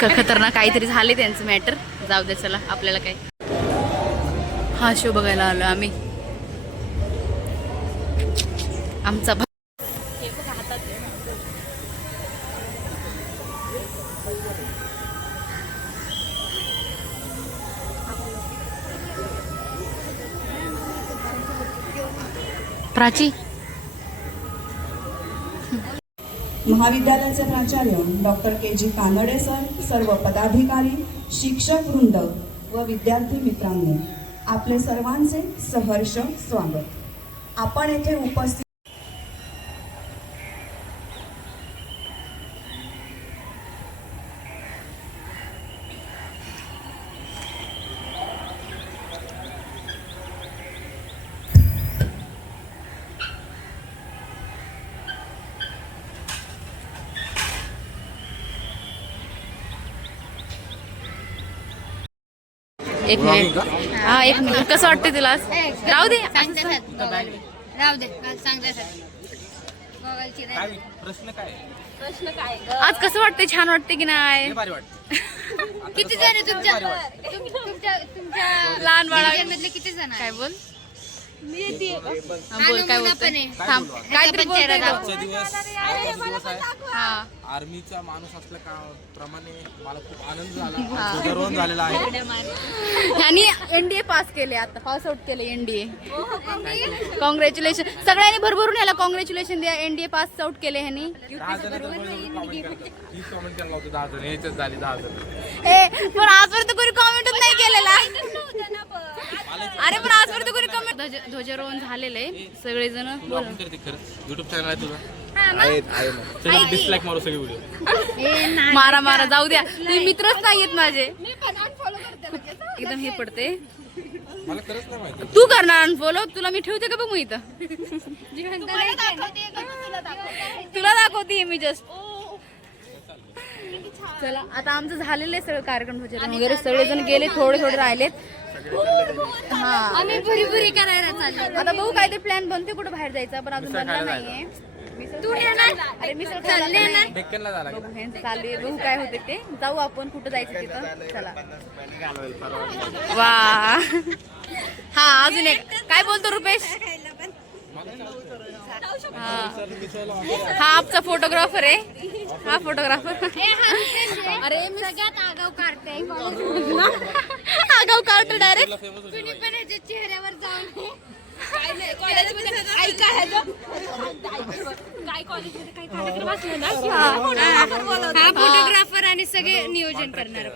खतरनाक काहीतरी झाले त्यांचं मॅटर. जाऊ दे चला, आपल्याला काय. हा शो बघायला आलो आम्ही. आमचा प्राची महाविद्यालयाचे प्राचार्य डॉक्टर के.जी. कानडे सर, सर्व पदाधिकारी, शिक्षक वृंद व विद्यार्थी मित्रांनो, आपले सर्वांचे सहर्ष स्वागत. आपण येथे उपस्थित एक मिनिट. हा एक मिनिट. कसं वाटतं तुला आज? राहू दे राहू दे आज कसं वाटतंय? छान वाटते की नाही? किती जण आहे तुमच्या लहान बाळा मधले किती जण आहे? काय बोल हा, बोल काय नमुना बोलतोय? पण आहे. थांब काहीतरी बोलतोय तो. आजचा दिवस आहे. हा आर्मीचा माणूस असल्या प्रमाणे मला खूप आनंद झाला. ध्वजारोहण झालेला आहे. ह्यांनी एनडीए पास केले, आता पास आउट केले एनडीए. कॉंग्रॅच्युलेशन सगळ्यांनी भरभरून याला कॉंग्रॅच्युलेशन द्या. एनडीए पास आउट केले ह्यांनी. 10 जण कॉमेंट केला होतं. 10 जण यायचंच झाले 10 जण. ए पण आजपर्यंत कोणी कॉमेंटच नाही केलेला. अरे पण आजपर्यंत कोणी कमेंट. ध्वजारोहण झालेलं आहे सगळेजण. आपण करते खरं. युट्यूब चॅनल आहे तुझा? आहे ना. चला डिसलाईक मारू सगळे व्हिडिओ. मारा मारा जाऊ द्या. तुम्ही मित्रच नाहीयेत माझे. एकदम हे पडते. मला खरंच नाही माहिती. तू करणार अनफॉलो? तुला मी ठेवते का बघ मी इथं. तुला दाखवते मी जस्ट. चला आता आमचं झालेलं आहे सगळं कार्यक्रम वगैरे. सगळेजण गेले, थोडे थोडे राहिलेत. हा आम्ही भुरी भुरी करायला चाललो. आता बघू काय ते प्लॅन बनते कुठे बाहेर जायचा, पण अजून बनला नाहीये. तू येणार? अरे मी चालले ना? डेक्कनला झाला का? चालले बघू काय होते ते. जाऊ आपण कुठं जायचं तिथं. चला वा. हा अजून एक काय बोलतो रुपेश? हा आमचा फोटोग्राफर आहे. हा फोटोग्राफर. अरे मी सगळ्यात आगाऊ काढते. आगाऊ काढतो डायरेक्ट. तुम्ही पण याच्या चेहऱ्यावर जाऊन हा फोटोग्राफर आणि सगळे नियोजन करणार.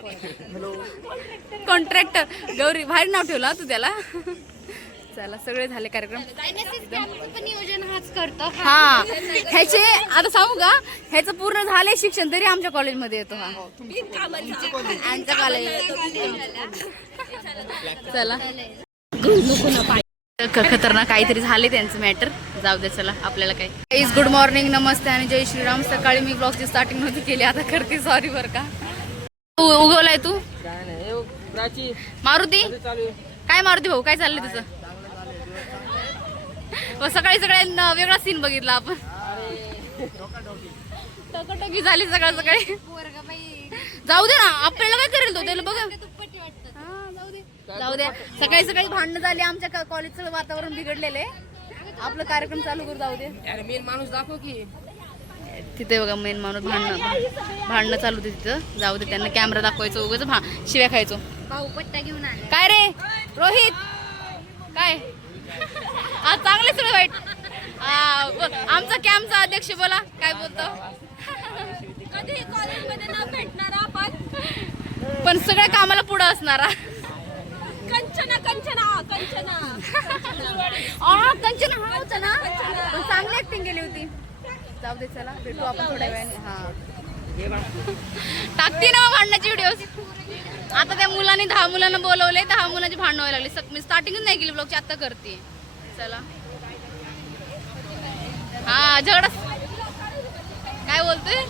कॉन्ट्रॅक्टर गौरी. बाहेर नाव ठेवला तू त्याला. चला सगळे झाले कार्यक्रम. पण नियोजन हाच करतो. हा ह्याचे आता सांगू का, ह्याचं पूर्ण झालंय शिक्षण तरी आमच्या कॉलेजमध्ये येतो. हा आमच्या कॉलेज. चला खतरनाक काहीतरी झाले त्यांचं मॅटर. जाऊ दे चला, आपल्याला काय. इज गुड मॉर्निंग, नमस्ते आणि जय श्रीराम. सकाळी मी ब्लॉगची स्टार्टिंग नव्हती केली, आता करते. सॉरी बर का. तू उगवलाय तू मारुती? काय मारुती भाऊ काय चाललंय तुझं? सकाळी सगळ्यांना वेगळा सीन बघितला आपण. टकाटकी झाली सकाळ सकाळी. जाऊ दे ना, आपल्याला काय करेल तो त्याला बघा. जाऊ द्या. सकाळी सकाळी भांडणं झाली. आमच्या कॉलेजचं वातावरण बिघडलेलं आहे. आपलं कार्यक्रम चालू कर. जाऊ दे. मेन माणूस दाखव की तिथे बघा मेन माणूस. भांडणं चालू होते तिथं. जाऊ दे, त्यांना कॅमेरा दाखवायचं उगाच शिव्या खायचो. भाऊ पट्टा घेऊन आले. काय रे रोहित काय आज चांगले सगळं वाईट. आमचा कॅम्पचा अध्यक्ष बोला काय बोलतो. कधी कॉलेजमध्ये न भेटणार आपण, पण सगळ्या कामाला पुढं असणारा. कंचना कंचना कंचना कंचन हा होता ना. पण चांगली ऍक्टिंग केली होती. जाऊ दे चला, भेटू आपण थोड्या वेळाने. हा टाकते ना भांडणाची व्हिडिओ. आता त्या मुलांनी 10 मुलांना बोलवले. 10 मुलांची भांडणं व्हायला लागली. मी स्टार्टिंगच नाही केली ब्लॉगची, आता करते. चला हा झगडा काय बोलतोय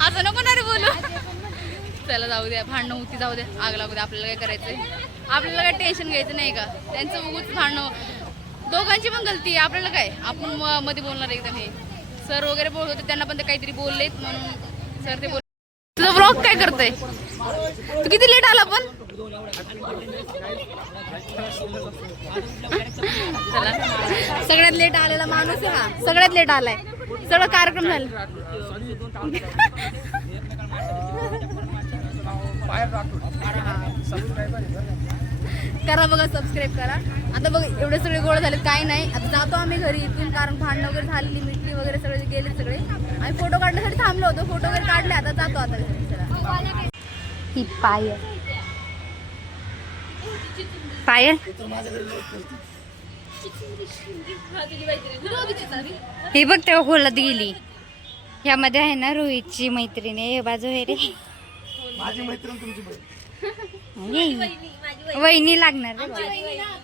असं नको ना रे बोलू. चला जाऊ द्या, भांडणं होती जाऊ द्या. आग लागू द्या. आपल्याला काय करायचंय? आपल्याला काय टेन्शन घ्यायचं नाही का? त्यांचं उगूच भांडणं. दोघांची पण गलती आहे. आपल्याला काय, आपण मध्ये बोलणार एकदम. हे सर वगैरे बोलत होते, त्यांना पण ते काहीतरी बोललेत म्हणून सर ते बोल तुझा ब्लॉग काय करतोय तू किती लेट आला पण चला सगळ्यात लेट आलेला माणूस आहे हा सगळ्यात लेट आलाय सगळं कार्यक्रम झाला करा बघा सबस्क्राईब करा आता बघ एवढे सगळे गोळ झाले काय नाही आता जातो आम्ही घरी इथून कारण भांडणं वगैरे झालेली मिटली वगैरे सगळे गेले सगळे आम्ही फोटो काढण्यासाठी थांबलो होतो फोटो वगैरे काढले आता जातो आता घरी चला ही पायल पायल हे बघ तेव्हा खोलत गेली ह्यामध्ये आहे ना रोहितची मैत्रीण आहे हे बाजू आहे रे माझी मैत्रीण तुमची वहिनी लागणार रे तू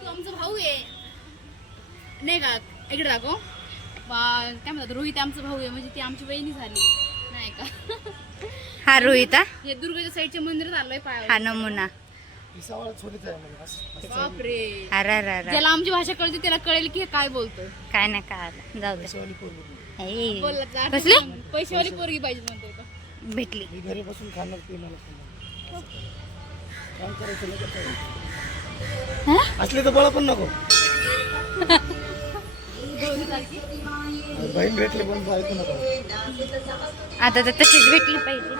आमचा भाऊ आहे नाही का इकडे दाखव काय म्हणतात रोहित आमचा भाऊ आहे म्हणजे ती आमची वहिनी झाली नाही का हा रोहित हे दुर्गाच्या साईडच्या मंदिरात आलोय पाय हा नमुना बापरे अरे ज्याला आमची भाषा कळते त्याला कळेल की हे काय बोलतोय काय नाही काय जाऊ दे बोलला कसली पैशावाली पोरगी पाहिजे म्हणतोय का भेटली घरी बसून खाणार असले तर बोला पण नको बहीण भेटली पण ऐकू नको आता तर तशीच भेटली पाहिजे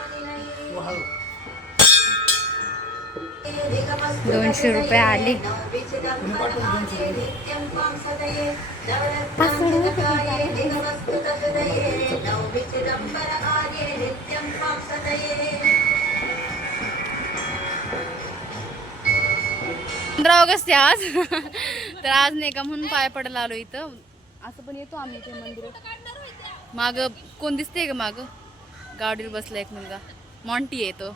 200 रुपये आले ऑगस्ट आहे आज तर आज नाही का म्हणून पाया पडायला आलो इथं असं पण येतो आम्ही इथे मंदिरात माग कोण दिसते का माग गाडीवर बसला एक मुलगा मॉन्टी आहे तो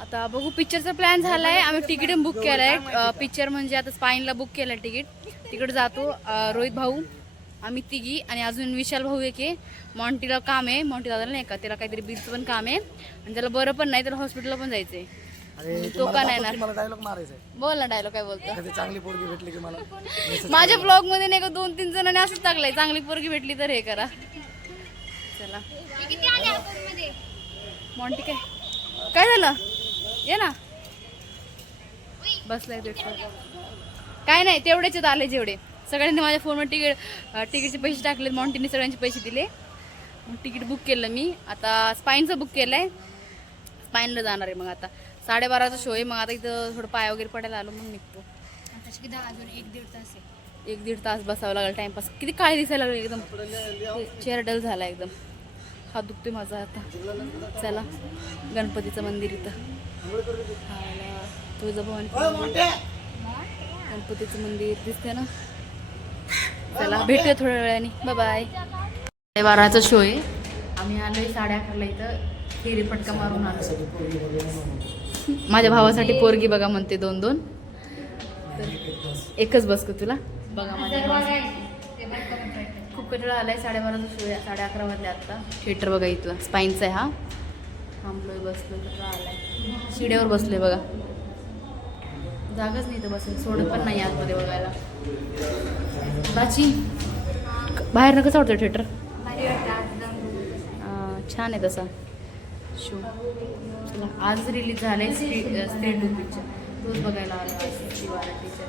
आता बघू पिक्चरचा प्लॅन झालाय आम्ही तिकीट बुक केलाय पिक्चर म्हणजे आता स्पाईनला बुक केलंय तिकीट तिकडे जातो रोहित भाऊ आम्ही तिघी आणि अजून विशाल भाऊ एक आहे मॉन्टीला काम आहे मॉन्टी दादाला नाही का त्याला काहीतरी बिलचं पण काम आहे आणि त्याला बरं पण नाही त्याला हॉस्पिटलला पण जायचंय तो का नाही येणार डायलॉग मारायचा बोल ना डायलॉग काय बोलतो चांगली पोरगी भेटली की मला माझ्या ब्लॉग मध्ये नाही का 2-3 जणांनी असंच टाकलंय चांगली पोरगी भेटली तर हे करा चला मॉन्टी काय झालं ये ना बसलाय काय नाही तेवढेच आले जेवढे सगळ्यांनी माझ्या फोनवर तिकीटचे पैसे टाकले मॉन्टीने सगळ्यांचे पैसे दिले मग तिकीट बुक केलं मी आता स्पाईनचं बुक केलंय स्पाईनला जाणार आहे मग आता 12:30चा शो आहे मग आता इथं थोडं पाय वगैरे पडायला आलो मग निघतो अजून 1-1.5 तास आहे 1-1.5 तास बसावं लागेल टाइमपास किती काळी दिसायला लागली एकदम चेहरा डल झाला एकदम हात दुखतोय माझा आता चला गणपतीचं मंदिर इथं तुळजाभवानी गणपतीचं मंदिर दिसते ना चला भेटूया थोड्या वेळाने बाय 12:30चा शो आहे आम्ही आलोय 11:30ला इथं फेरी पटका मारून आलो माझ्या भावासाठी पोरगी बघा म्हणते 2-2 तर एकच बस का तुला बघा माझ्या खूप कटाळा आलाय 12:30चा शो आहे 11:30 वाजले आत्ता थिएटर बघा इथला स्पाईनचा आहे हा थांबलोय बसलोय कटाळा आलाय शिड्यावर बसलोय बघा जागाच नाही तर बसेल सोडत पण नाही आतमध्ये बघायला प्राची बाहेर कसं वाटतं थिएटर छान आहे तसा शो चला आज रिलीज झालाय स्ट्रेट टू पिक्चर तोच बघायला आला पिक्चर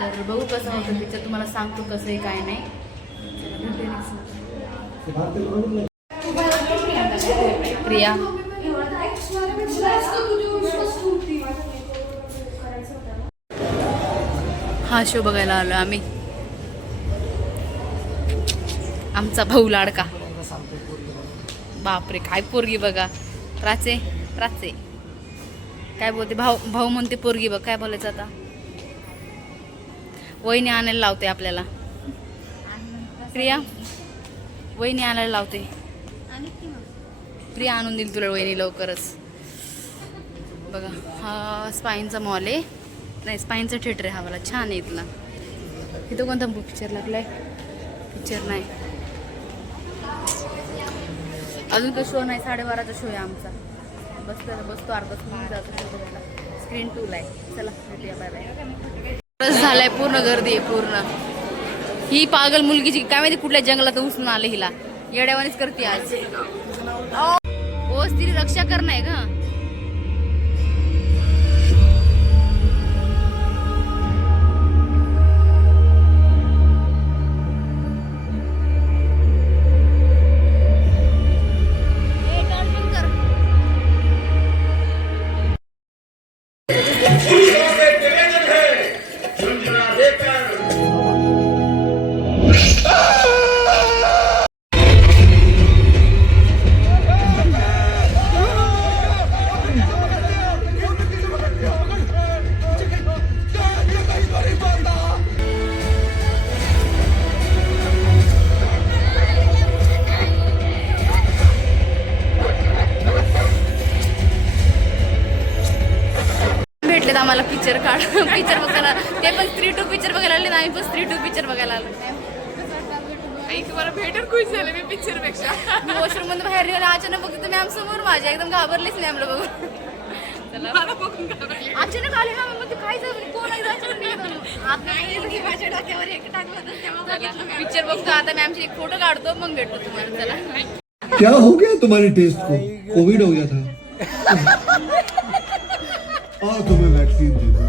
तर बघू कसं होतं पिक्चर तुम्हाला सांगतो कसं आहे काय नाही प्रिया हा शो बघायला आलो आम्ही आमचा भाऊ लाडका बापरे काय पोरगी बघा प्राचे काय बोलते भाऊ म्हणते पोरगी बघ काय बोलायचं आता वहिनी आणायला लावते आपल्याला प्रिया वहिनी आणायला लावते प्रिया आणून देईल तुला वहिनी लवकरच बघा हा स्पाईनचा मॉल आहे नाही स्पाईनचा थिएटर आहे हा मला छान आहे इथला इथं कोणता पिक्चर लागलाय पिक्चर नाही अजून काही शो नाही 12:30चा शो आहे आमचा बसतो अर्धा जातो शो बघायला स्क्रीन 2 ला आहे चला भेटूया बाय झालाय पूर्ण गर्दी आहे पूर्ण ही पागल मुलगीची काय माहिती कुठल्या जंगलात उचलून आले हिला येड्यावानीच करते आज हो स्त्री रक्षा करणं आहे का? भेटलेत आम्हाला पिक्चर काढ पिक्चर बघायला, ते पण 3-2 पिक्चर बघायला आले, आम्ही पण 3-2 पिक्चर बघायला आलो. तुम्हाला भेटून खुश झाले मी पिक्चर पेक्षा. मी वॉशरूम मधून बाहेर निघाले, अचानक बघतो मॅम समोर माझ्या, एकदम घाबरलेच मॅमला बघून. मला बघून घाबरले. अचानक आले ना मग काय झालं, कोण आहे अचानक माझ्या डोक्यावर एक टाकलं तेव्हा बघितलं मी. पिक्चर बघतो आता मॅमची एक फोटो काढतो मग भेटतो तुम्हाला. चला क्या हो गया तुम्हारी टेस्ट को? कोविड हो गया था। और तुम्हें वैक्सीन दे दो।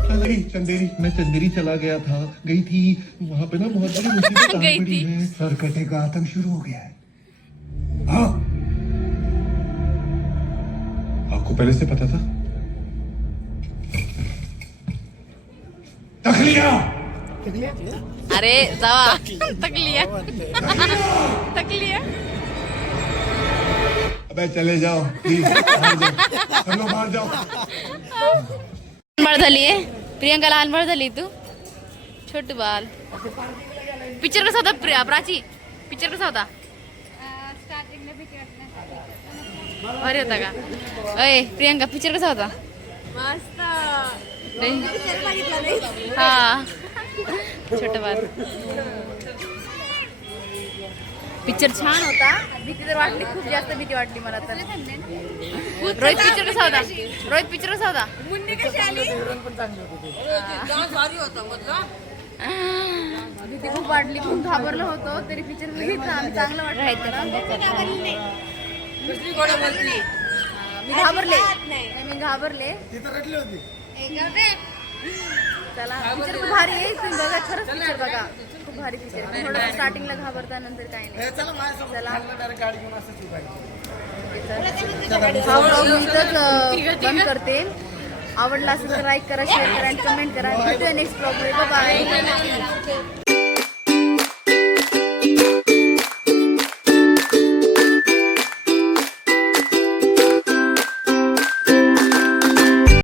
चंदेरी, मैं चंदेरी चला गया था, गई थी वहाँ पे ना बहुत बड़ी मुसीबत आ गई पड़ी थी। है। सरकटे का आतंक शुरू हो गया है। हाँ, आपको पहले से पता था? तखलिया अरे जावा तकलिया तकलिया. अबे चले जाओ प्लीज, बाहर जाओ, सब लोग बाहर जाओ। बाळ झाली आहे प्रियंका, लहान बाळ झाली तू, छोटू बाल. पिक्चर कसा होता प्राची? पिक्चर कसा होता? भारी होता का? अय प्रियंका पिक्चर कसा होता? मस्त. हा छोट बाल. पिक्चर छान होता. भीती तर वाटली, खूप जास्त भीती वाटली मला तर. रोहित पिक्चर कसा होता? रोहित पिक्चर कसा होता? मुन्नी कशी आली? भीती खूप वाटली, खूप घाबरलो होतो, तरी पिक्चर बघितला आम्ही, चांगलं वाटलं. मी घाबरले. चला पिक्चर खूप भारी आहे, तुम्ही बघा, खरंच पिक्चर बघा, खूप भारी पिक्चर आहे. थोडं स्टार्टिंगला घाबरता, नंतर काही नाही. चला हा व्लॉग मी इथंच बंद करते. आवडला असेल तर लाईक करा, शेअर करा आणि कमेंट करा. भेटूया नेक्स्ट ब्लॉगमध्ये. बाय.